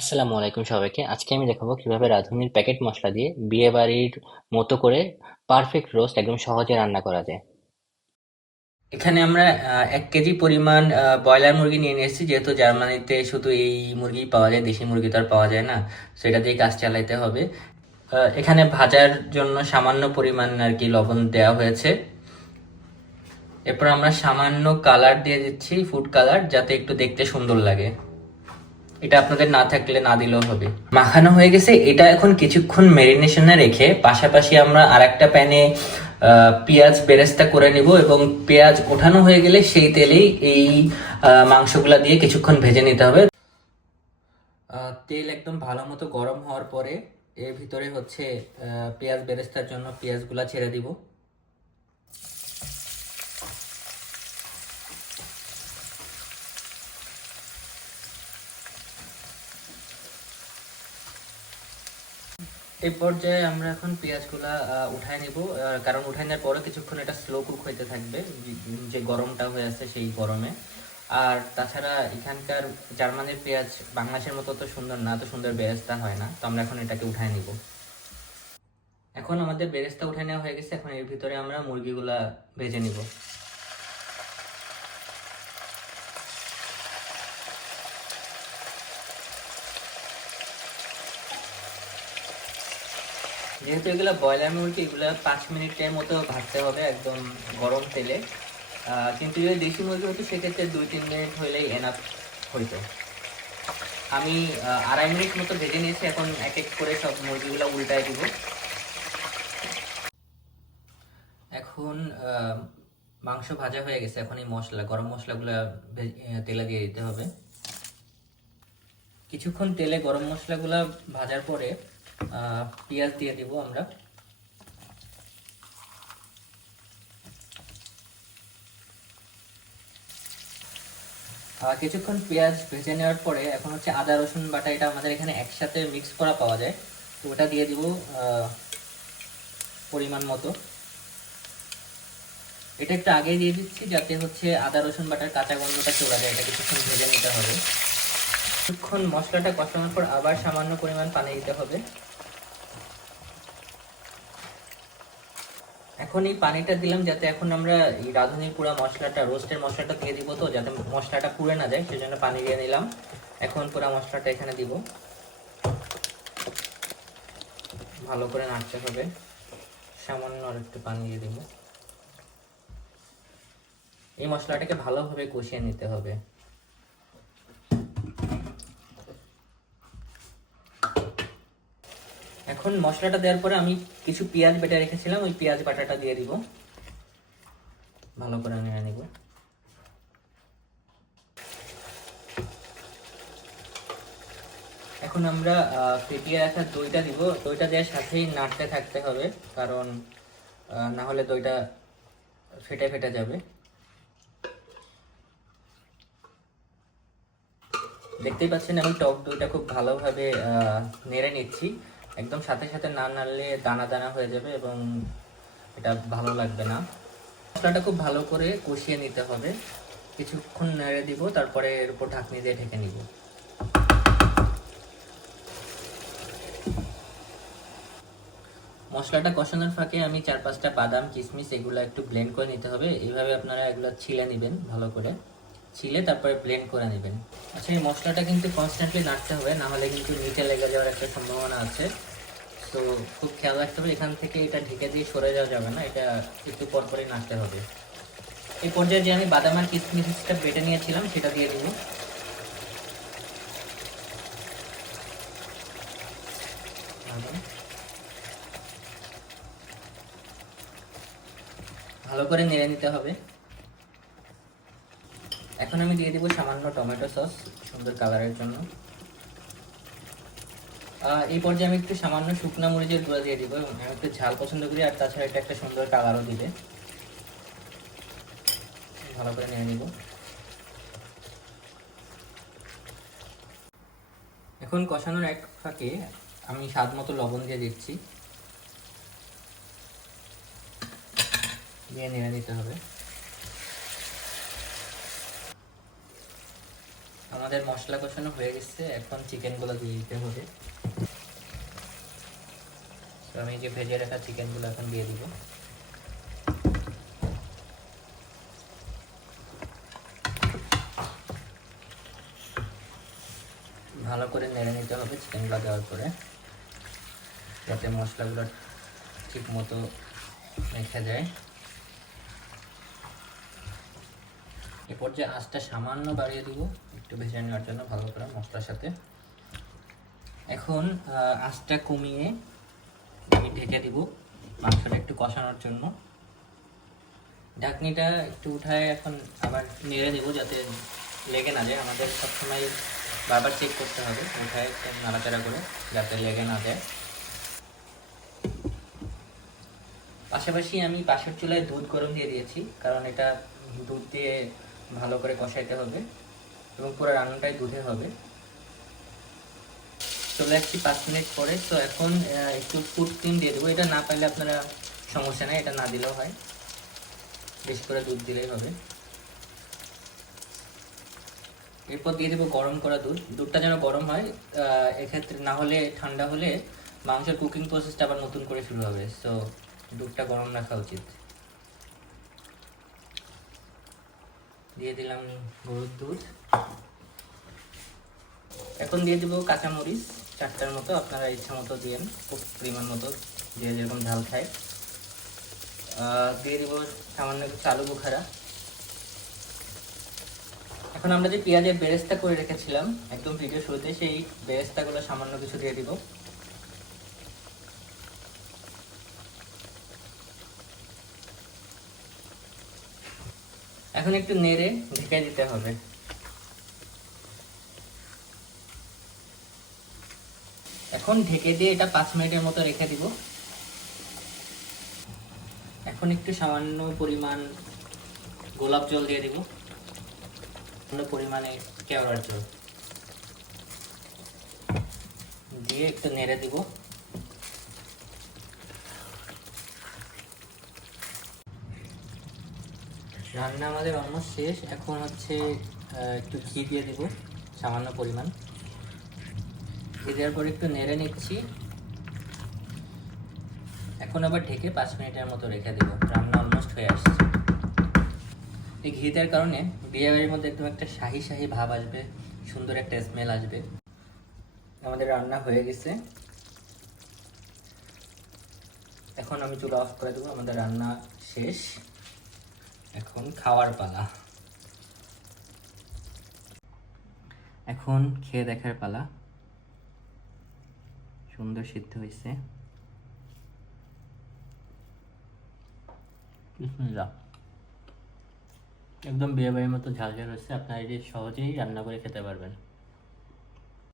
আসসালামু আলাইকুম সবাইকে। আজকে আমি দেখাবো কীভাবে রাঁধুনির প্যাকেট মশলা দিয়ে বিয়ে বাড়ির মতো করে পারফেক্ট রোস্ট একদম সহজে রান্না করা যায়। এখানে আমরা এক কেজি পরিমাণ ব্রয়লার মুরগি নিয়ে নিয়েছি যেহেতু জার্মানিতে শুধু এই মুরগি পাওয়া যায়, দেশি মুরগি তো আর পাওয়া যায় না, সেটা দিয়ে কাজ চালাইতে হবে। এখানে ভাজার জন্য সামান্য পরিমাণ আর কি লবণ দেওয়া হয়েছে। এরপর আমরা সামান্য কালার দিয়ে দিচ্ছি ফুড কালার যাতে একটু দেখতে সুন্দর লাগে। এটা আপনাদের না থাকলে না দিলেও হবে। মাখানো হয়ে গেছে, এটা এখন কিছুক্ষণ মেরিনেশনে রেখে পাশাপাশি আমরা আর একটা প্যানে পেঁয়াজ বেরেস্তা করে নিব এবং পেঁয়াজ ওঠানো হয়ে গেলে সেই তেলেই এই মাংসগুলা দিয়ে কিছুক্ষণ ভেজে নিতে হবে। তেল একদম ভালো মতো গরম হওয়ার পরে এর ভিতরে হচ্ছে পেঁয়াজ বেরেস্তার জন্য পেঁয়াজগুলা ছেড়ে দিব। এই পর্যায়ে আমরা এখন পেঁয়াজগুলা উঠায় নিব। কারণ উঠায় নেওয়ার পরে কিছুক্ষণ এটা স্লো কুক হইতে থাকবে। যে- গরমটা হয়ে আছে সেই গরমে। আর তাছাড়া এখানকার জার্মানির পেঁয়াজ বাংলাদেশের মতো তো সুন্দর না, তো সুন্দর বেরেস্তা হয় না। তো আমরা এখন এটাকে উঠায় নিব। এখন আমাদের বেরেস্তা উঠায় নেওয়া হয়ে গেছে। এখন এর ভিতরে আমরা মুরগিগুলা ভেজে নিব। যেহেতু এগুলো ব্রয়লার মুরগি এগুলো পাঁচ মিনিটের মতো ভাজতে হবে একদম গরম তেলে। কিন্তু যদি দেশি মুরগি হতো, সেক্ষেত্রে দুই, তিন মিনিট হলেই এনাফ হইতো। আমি আড়াই মিনিট মতো ভেজে নিয়েছি, এখন এক এক করে সব মুরগিগুলো উল্টায় দিব। এখন মাংস ভাজা হয়ে গেছে, এখন এই মশলা, গরম মশলাগুলো তেলে দিয়ে দিতে হবে। কিছুক্ষণ তেলে গরম মশলাগুলো ভাজার পরে পেঁয়াজ দিয়ে দিব আমরা। কিছুক্ষণ পেঁয়াজ ভেজে নেওয়ার পরে এখন হচ্ছে আদা, রসুন বাটা এটা আমাদের এখানে একসাথে মিক্স করা পাওয়া যায়। তো ওটা দিয়ে দিব পরিমাণ মতো। এটা একটু আগে দিয়ে দিচ্ছি যাতে হচ্ছে আদা, রসুন বাটার কাঁচা গন্ধটা চলে যায়, এটা কিছুক্ষণ ভেজে নিতে হবে। কিছুক্ষণ মশলাটা কষানোর পর আবার সামান্য পরিমাণ পানি দিতে হবে। এখন এই পানিটা দিলাম যাতে এখন আমরা এই রাঁধুনির পুরো মশলাটা, রোস্টের মশলাটা দিয়ে দিব তো, যাতে মশলাটা পুড়ে না যায়, সেজন্য পানি দিয়ে নিলাম। এখন পুরো মশলাটা এখানে দিব। ভালো করে নাড়তে হবে। সামান্য আর একটু পানি দিয়ে দিব। এই মশলাটাকে ভালোভাবে কষিয়ে নিতে হবে। এখন মশলাটা দেওয়ার পরে আমি কিছু পেঁয়াজ বেটে রেখেছিলাম, ওই পেঁয়াজ বাটাটা দিয়ে দিব। ভালো করে নেড়ে নিব। এখন আমরা ফেটিয়ে রাখা দইটা দিব। দইটা দেওয়ার সাথেই নাড়তে থাকতে হবে, কারণ না হলে দইটা ফেটে ফেটে যাবে। দেখতেই পাচ্ছেন, আমি টক দইটা খুব ভালোভাবে নেড়ে নিচ্ছি। একদম সাথে সাথে না নাড়লে দানা দানা হয়ে যাবে এবং এটা ভালো লাগবে না। মশলাটা খুব ভালো করে কষিয়ে নিতে হবে। কিছুক্ষণ নেড়ে দিব, তারপরে এর উপর ঢাকনি দিয়ে ঢেকে নিব। মশলাটা কষানোর ফাঁকে আমি চার পাঁচটা বাদাম, কিশমিশ, এগুলো একটু ব্লেন্ড করে নিতে হবে। এইভাবে আপনারা এগুলো ছিলে নেবেন ভালো করে। ছিলে, তারপরে ব্লেন্ড করে নেবেন। আচ্ছা এই মশলাটা কিন্তু কনস্ট্যান্টলি নাড়তে হবে, না হলে কিন্তু নিচে লেগে যাওয়ার একটা সম্ভাবনা আছে। তো খুব খেয়াল রাখতে হবে, এখান থেকে এটা ঢেকে দিয়ে সরে যাওয়া যাবে না, এটা একটু পর পরই নাড়তে হবে। এই পর্যায়ে যে আমি বাদাম আর কিশমিশটা বেটে নিয়েছিলাম, সেটা দিয়ে দিব। ভালো করে নেড়ে নিতে হবে। এখন আমি দিয়ে দিব সামান্য টমেটো সস, সুন্দর কালারের জন্য। এই পর্যায়ে আমি একটু সামান্য শুকনো মরিচের গুঁড়া দিয়ে দিব এবং আমি একটু ঝাল পছন্দ করি, আর তাছাড়া এটা একটা সুন্দর কালারও দিবে। ভালো করে নিয়ে নিব। এখন কষানোর এক ফাঁকে আমি স্বাদ মতো লবণ দিয়ে দিচ্ছি। দিয়ে নেড়ে নিতে হবে। আমাদের মশলা কষানো হয়ে গেছে, এখন চিকেনগুলো দিয়ে দিতে হবে। তো আমি যে ভেজে রাখা চিকেনগুলো এখন দিয়ে দিব। ভালো করে নেড়ে নিতে হবে চিকেন চিকেনগুলো দেওয়ার পরে, যাতে মশলাগুলো ঠিক মতো মেখে যায়। এ যে আঁচটা সামান্য বাড়িয়ে দিব, একটু ভেজে নেওয়ার জন্য ভালো করে মশলার সাথে। এখন আঁচটা কমিয়ে আমি ঢেকে দিব মাংসটা একটু কষানোর জন্য। ঢাকনিটা একটু উঠায় এখন আবার নেড়ে দেবো যাতে লেগে না যায়। আমাদের সবসময় বারবার চেক করতে হবে, উঠায় নাড়াচাড়া করে যাতে লেগে না যায়। পাশাপাশি আমি পাশের চুলায় দুধ গরম দিয়ে দিয়েছি, কারণ এটা দুধ দিয়ে ভালো করে কষাইতে হবে এবং পুরো রান্নাটাই দুধে হবে। চলে আসছি পাঁচ মিনিট পরে। তো এখন একটু ফুড ক্রিম দিয়ে দেবো। এটা না পাইলে আপনারা সমস্যা নেই, এটা না দিলেও হয়। বেশি করে দুধ দিলেই হবে। এরপর দিয়ে দেবো গরম করা দুধ। দুধটা যেন গরম হয় এক্ষেত্রে না হলে, ঠান্ডা হলে মাংসের কুকিং প্রসেসটা আবার নতুন করে শুরু হবে। সো দুধটা গরম রাখা উচিত। দিয়ে দিলাম গরুর দুধ। এখন দিয়ে দেবো কাঁচামরিচ, চারটার মতো আপনারা ইচ্ছা মতো দিয়েন, খুব পরিমাণ মতো যে যেরকম ঝাল খায়। দিয়ে দেবো সামান্য একটু আলু বুখারা। এখন আমরা যে পেঁয়াজের বেরেস্তা করে রেখেছিলাম, একদম ভিডিও শুরুতে সেই বেরেস্তাগুলো সামান্য কিছু দিয়ে দিব। এখন একটু নেড়ে ঢেকে দিতে হবে। এখন ঢেকে দিয়ে এটা পাঁচ মিনিটের মতো রেখে দিব। এখন একটু সামান্য পরিমাণ গোলাপ জল দিয়ে দিব। সামান্য পরিমাণে কেওড়ার জল। দিয়ে একটু নেড়ে দিব। রান্না আমাদের অলমোস্ট শেষ। এখন হচ্ছে একটু ঘি দিয়ে দেবো, সামান্য পরিমাণ। ঘি দেওয়ার পর একটু নেড়ে নিচ্ছি। এখন আবার ঢেকে পাঁচ মিনিটের মতো রেখে দেবো। রান্না অলমোস্ট হয়ে আসছে। এই ঘি দেওয়ার কারণে বিয়ে মধ্যে একদম একটা শাহি শাহি ভাব আসবে, সুন্দর একটা স্মেল আসবে। আমাদের রান্না হয়ে গেছে। এখন আমি চুলা অফ করে দেবো, আমাদের রান্না শেষ। এখন খাওয়ার পালা। এখন খেয়ে দেখার পালা। সুন্দর সিদ্ধ হয়েছে একদম বিয়ে বাড়ির মতো ঝাল ঝাল হয়েছে আপনারা এটি সহজেই রান্না করে খেতে পারবেন।